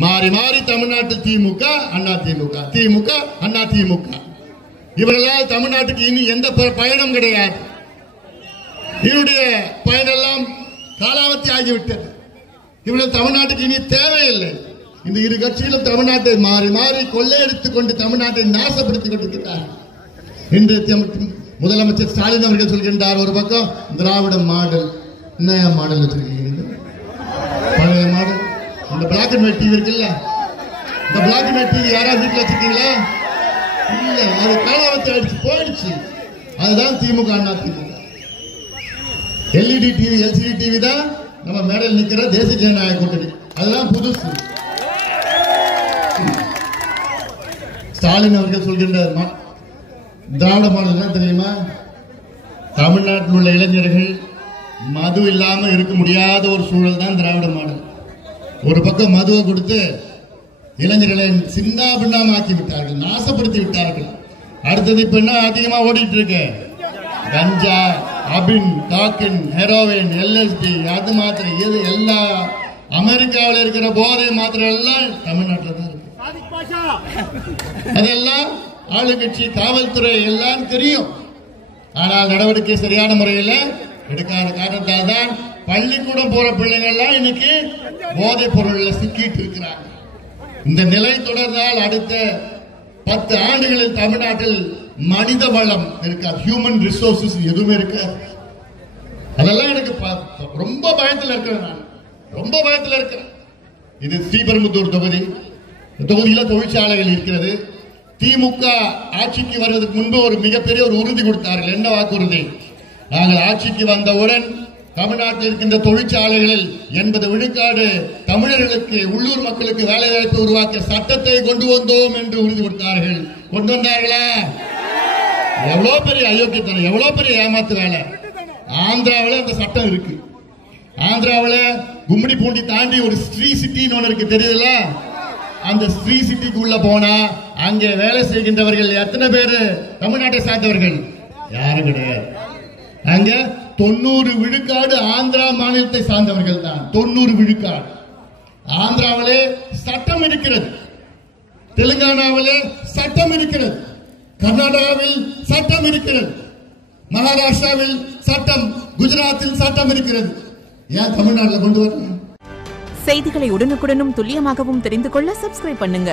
மாறி மாறி தமிழ்நாட்டில் திமுக அண்ணா திமுக, திமுக அண்ணா திமுக. இவர்களால் தமிழ்நாட்டுக்கு இனி எந்த பயணம் கிடையாது. இவருடைய பயனெல்லாம் காலாவதி ஆகிவிட்டது. இவர்கள் தமிழ்நாட்டுக்கு இனி தேவையில்லை. இந்த இரு கட்சிகளும் தமிழ்நாட்டை மாறி மாறி கொள்ளையடித்துக் கொண்டு தமிழ்நாட்டை நாசப்படுத்திக் கொண்டிருக்கிறார்கள். இன்று முதலமைச்சர் ஸ்டாலின் அவர்கள் சொல்கின்றார், ஒரு பக்கம் திராவிட மாடல், நயா மாடல் வச்சிருக்கீங்க, பழைய மாடல். இந்த பிளாக் அண்ட் ஒயிட் டிவி இருக்குல்ல, இந்த பிளாக் அண்ட் ஒயிட் டிவி யாராவது வீட்டில் வச்சிருக்கீங்களா? இல்ல, அது காலாவதி ஆயிடுச்சு, போயிடுச்சு. அதுதான் திமுக Anna DMK. LED TV, LCD TV தான் நம்ம மேடையில் நிக்கிற தேசிய ஜனநாயக கூட்டணி. அதுதான் புதுசு. ஸ்டாலின் அவர்கள் சொல்கின்ற திராவிட மாடல் தெரியுமா? தமிழ்நாட்டில் உள்ள இளைஞர்கள் மது இல்லாம இருக்க முடியாத ஒரு சூழல் தான் திராவிட மாடல். ஒரு பக்கம் மதுவை கொடுத்து இளைஞர்களை சின்ன பின்னமாக்கி விட்டார்கள், நாசப்படுத்தி விட்டார்கள். அடுத்தது இப்ப என்ன அதிகமா ஓடிட்டு இருக்கு? கஞ்சா, அபின், காக்கின், ஹெரோவின், எல்எஸ்டி, அது மாத்திரம் இது எல்லா அமெரிக்காவில் இருக்கிற போதை மாத்திரம் எல்லாம் தமிழ்நாட்டில் தான் இருக்கு. அதெல்லாம் ஆளுங்கட்சி, காவல்துறை எல்லாம் தெரியும். ஆனால் நடவடிக்கை சரியான முறையில் எடுக்காத காரணத்தால் தான் பள்ளிக்கூடம் போற பிள்ளைகள் எல்லாம் இன்னைக்கு போதைப் பொருள்ல சிக்கிட்டு இருக்கிறாங்க. இந்த நிலை தொடர்ந்தால் அடுத்த 10 ஆண்டுகளில் தமிழ்நாட்டில் மனித வளம் இருக்காது, ஹியூமன் ரிசோர்சஸ் எதுவுமே இருக்காது. அதெல்லாம் எனக்கு ரொம்ப பயத்தில் இருக்கிறேன். நான் ரொம்ப பயத்தில் இருக்கிறேன். இது ஸ்ரீபெரும்புத்தூர் தொகுதியில தொழிற்சாலைகள் இருக்கிறது. திமுக ஆட்சிக்கு வருவதற்கு முன்பு ஒரு மிகப்பெரிய ஒரு உறுதி கொடுத்தார்கள். என்ன வாக்குறுதி? நாங்கள் ஆட்சிக்கு வந்தவுடன் தமிழ்நாட்டில் இருக்கின்ற தொழிற்சாலைகளில் 80 விழுக்காடு தமிழர்களுக்கு, உள்ளூர் மக்களுக்கு வேலைவாய்ப்பு உருவாக்க சட்டத்தை கொண்டு வந்தோம் என்று உறுதி கொடுத்தார்கள். கொண்டு வந்தார்களா? எவ்வளவு பெரிய அயோக்கியத்தனம், எவ்வளவு பெரிய ஏமாத்து வேலை. ஆந்திராவில் அந்த சட்டம் இருக்கு. ஆந்திராவில் கும்மிடி பூண்டி தாண்டி ஒரு ஸ்ரீ சிட்டின்னு ஒன்று இருக்கு, தெரியுதுல? அந்த ஸ்ரீ சிட்டிக்கு உள்ள போனா அங்கே வேலை செய்கின்றவர்கள் எத்தனை பேரு தமிழ்நாட்டை சார்ந்தவர்கள்? யாரும் கிடையாது. அங்க 90 விழுக்காடு ஆந்திரா மாநிலத்தை சார்ந்தவர்கள் தான். 90 விழுக்காடு. ஆந்திராவிலே சட்டம் இருக்கிறது, தெலுங்கானாவிலே சட்டம் இருக்கிறது, கர்நாடகாவில் சட்டம் இருக்கிறது, மகாராஷ்டிராவில் சட்டம், குஜராத்தில் சட்டம் இருக்கிறது. ஏன் தமிழ்நாட்டில் கொண்டு வரணும்? செய்திகளை உடனுக்குடனும் துல்லியமாகவும் தெரிந்து கொள்ள சப்ஸ்கிரைப் பண்ணுங்க.